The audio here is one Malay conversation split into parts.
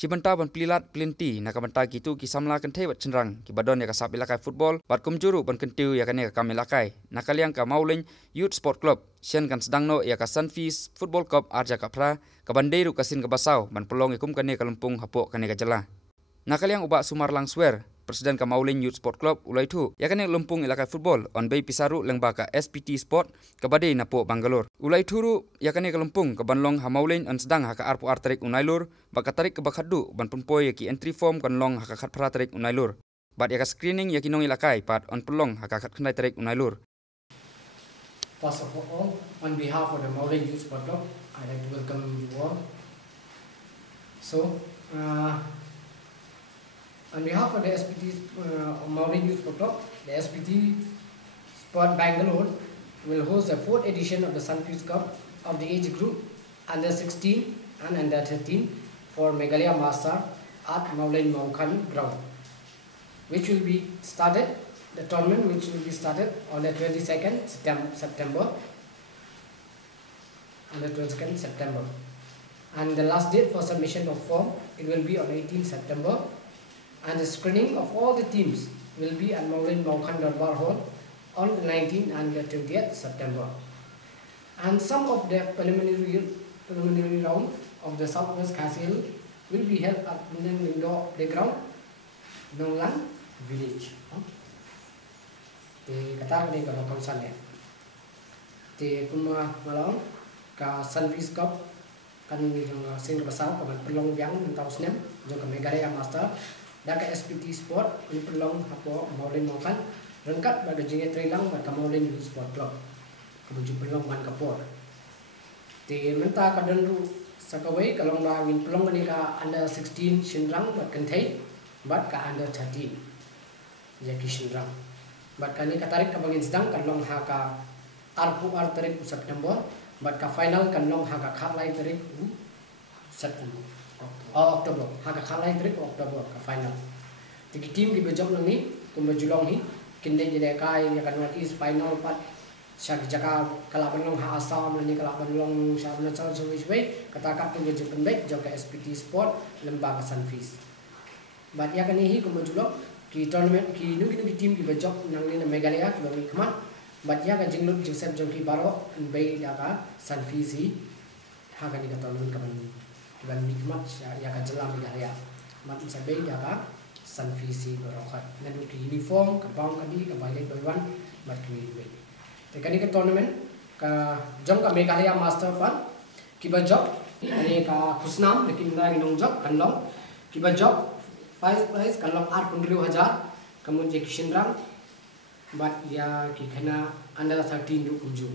Shibanta ban plilat plinti nak banta gitu ki samla kan thewat cenrang ki badon ya kasap ilakai football bat kumjuru ban kentiu ya kan ya kam ilakai nakaliang ka Maulin Youth Sport Club sian kan sedang no ya ka Sunfeast Football Cup arja kapra ka bandeiru kasin ka basau ban pelong ikum kan ya kalumpung hapok kan ya jela nakaliang uba Sumarlang swear Presiden ka Maulin Youth Sport Club ulai tu ya kan ya lumpung ilakai football on bay pisaru lengba ka SPT Sport ka badai napo Bangalore ulai turu ya kan ya kalumpung ka banlong ha Maulin an sedang ha ka arpu artarik unailur baka tarik ke bakhadu ban pempoy ki entry form kan long ha ka khat phra tarik unailur bat ya ka screening ya kinong ilakai pat on pelong ha ka khat khnai tarik unailur. First of all, on behalf of the Maulin Youth Sport Club, I'd like to welcome you all. So, on behalf of the SPT Maulin Youth Sport Club, the SPT Sport Bangalore will host the 4th edition of the Sunfeast Cup of the age group under 16 and under 13 for Meghalaya Master at Maulin Maukan ground, which will be started. The tournament which will be started on the 22nd September. On the 22nd September, and the last date for submission of form it will be on 18th September. And the screening of all the teams will be at Maulin Maukan Darbar Hall on the 19th and the 20th September. And some of the preliminary round of the Southwest Castle will be held at Indian Indoor Playground, Nonglan Village. Thì kata ni kalau kawasan ni, thì kuma malam ka Sunfeast Cup kan yang sen besar kaman pelong yang mentau senem juga Meghalaya Master dan ka SPT Sport ini pelong hapo Maulin Maukan rengkat pada jinge trilang pada Maulin Youth Sport Club kebuju pelong man kapor. Thì menta ka denru sakawai kalau ngawin pelong ni ka under 16 shinrang bat kentai bat ka under 13 jadi shinrang. Bat kani katarik ka bangin sedang kan long ha ka arpu ar tarik September bat ka final kan long ha ka khalai tarik September Oktober ha ka khalai tarik Oktober ka final. Tigi team di bejok nang ni kumbajulong hi kinde jele kai ya kan North East final pat syak jaka kalaban long ha Assam ni kalaban long Shabna Chal Sewai katakap tu bejok pendek jok ka SPT Sport lembaga Sunfeast. Bat ya kan hi kumbajulong ki tournament ki nuki team ki bajok nang ni Meghalaya ki bami khamat bat ya ka jinglut Joseph Jongki Baro bei da ka Sunfeast ha ka ni ka tournament ka ban mi khamat ya ka jela Meghalaya mat sa bei da ka Sunfeast baro khat na nuki uniform ka bang ka di ka balai bawan bat ki bei te ka ni ka tournament ka jong ka Meghalaya Master pan ki bajok ni ka khusnam lekin na nong jok kan long ki bajok prize kalau 8,000 kemudian kishinrang bat ya kikena under 13 du kunju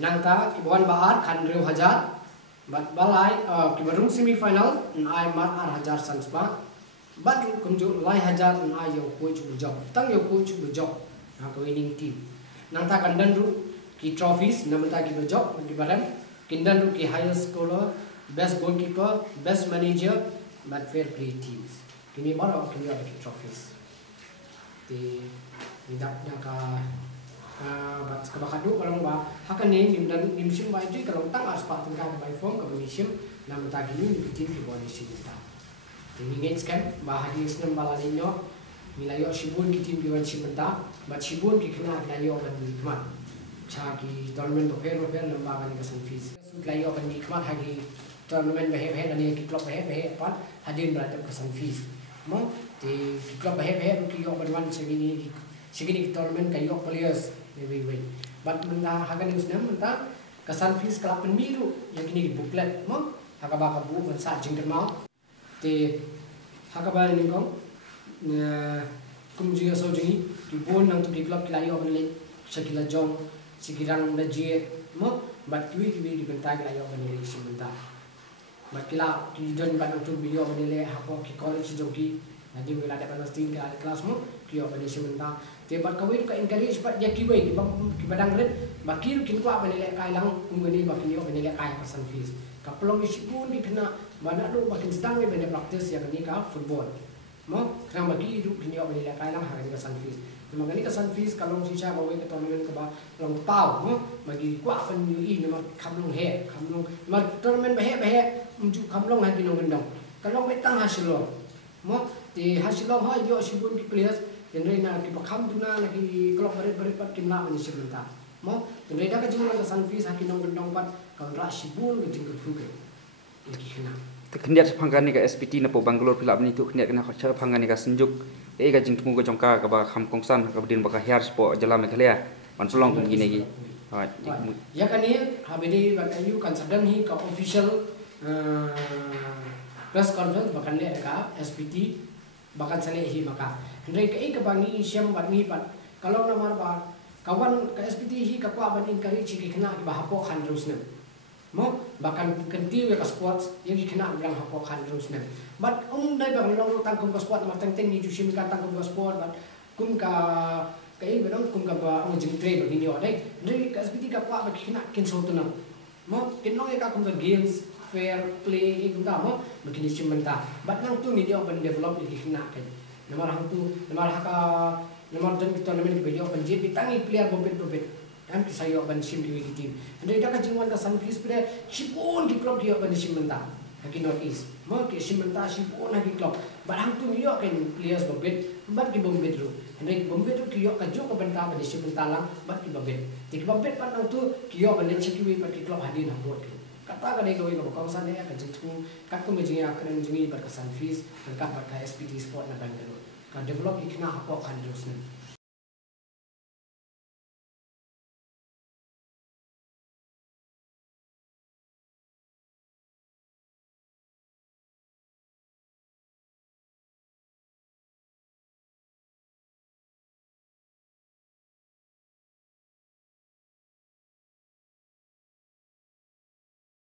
nangka kibawan bahar kan 1,000 bat balai kibarung semifinal ai mat 1,000 sanspa bat kunju lai 1,000 ai yo coach bujok tang yo coach bujok na ko winning team nangta kandan ru ki trophies namta ki bujok ki baran kindan ru ki highest scorer best goalkeeper best manager but fair play teams kini baru kini ada trophies di tidaknya bat kabakadu kalau ba hakan ni nimsim ba itu kalau tang harus patun ka by form ka nimsim nam ta gini ni tim di bawah sim ta ini ngets kan ba hadis nam bala ninyo milayo shibun ki tim di bawah sim ta bat shibun ki kena layo ban ni kmat cha ki tournament per lamba kan ka Sunfeast layo ban ni kmat hagi tournament behe ni ki club behe pan hadin beradab ka Sunfeast mo di klub bahaya ki yok berwan segini tournament ka yok players lebih baik bat menda hagan news nam menta ka Sunfeast club pemiru yang kini booklet mo hakaba ka bu ban sa jingder mau te hakaba ni kong kumjiya so jingi ki bon nang tu di club kilayo ban le sakila jong sikirang na je mo bat ki di benta kilayo ban le simenta Bakila ki don ban tu video menile hapo ki college jogi nanti bila ada panas tinggal ada kelas mo ki yo bani sementara te bat kawin ka encourage pat ya ki we ki badang red bakir kin kwa menile kai lang kumgani bakin yo menile kai ka Sunfeast ka pelong isi pun di kena mana do bakin sedang we bani practice ya ni ka football mo kram bagi hidup kin yo menile kai lang hari ka Sunfeast makanya ka Sunfeast kalau sisa bawa ke tournament ke ba long pau mo bagi kwa pen yu i nama kamlong he kamlong mar tournament bahe unjuk kamlong ha kinong gendong kalau betang hasilong mo di hasilong ha yo sibun ki players genre na ki pakham tuna na ki klok barit pat kimna mani sibunta mo genre da ka jingla ka sanfis hakinong gendong pat ka ra sibun ke jingla thuke ki khina kendiat panggani ka SPT na po Bangalore pilap ni tu kendiat kena khacha panggani ka senjuk ga jing tmu ko jongka ka ba kham kongsan ka din ba ka hiar spo jala meghalaya pan solong kun gini gi ya kan ni habidi ba kayu kan sedang hi ka official press conference bahkan lihat ka SPT bahkan sale hi maka hendai ke bangi siam bangi pat kalau namar ba kawan ka SPT hi ka kwa ban inkari chiki kena ki ba hapo khan rusna mo bahkan kenti we ka sports yang kena bilang hapo khan rusna but dai bang long tang kum ka sport ma tang teng ni ju sim ka tang kum ka sport but kum ka cái bên đó cùng gặp ông chính trị và video đấy, rồi cái SPT gặp qua và khi nào kiến số tuần nào, mà kiến nói cái cùng gặp games, fair play cái cũng đã mà begini cuma ta, but nang tu video ben develop di khi nào cái, nama hang tu, nama haka, nama dan kita nama video ben jadi tangi player bobet, kan saya ben sim di team, jadi dah kajian ka Sunfish player, sipun di klub dia ben sim ta, haki North East, mà cái sim ta sipun haki klub, but hang tu video kan players bobet, but ki bobet ru. Hendai bombet tu kiyo kajo ka benta pada si bentalang bat ki babet. Ti babet pat nang tu kiyo benda chekiwi pat ki klub hadin hambot. Kata ka dei goi ka bakong san ya ka jitu kat ko mejing ya kan jingi bat ka Sunfish ka bat ka SPT Sport na Bangalore. Ka develop ikna hapo kan terus ni.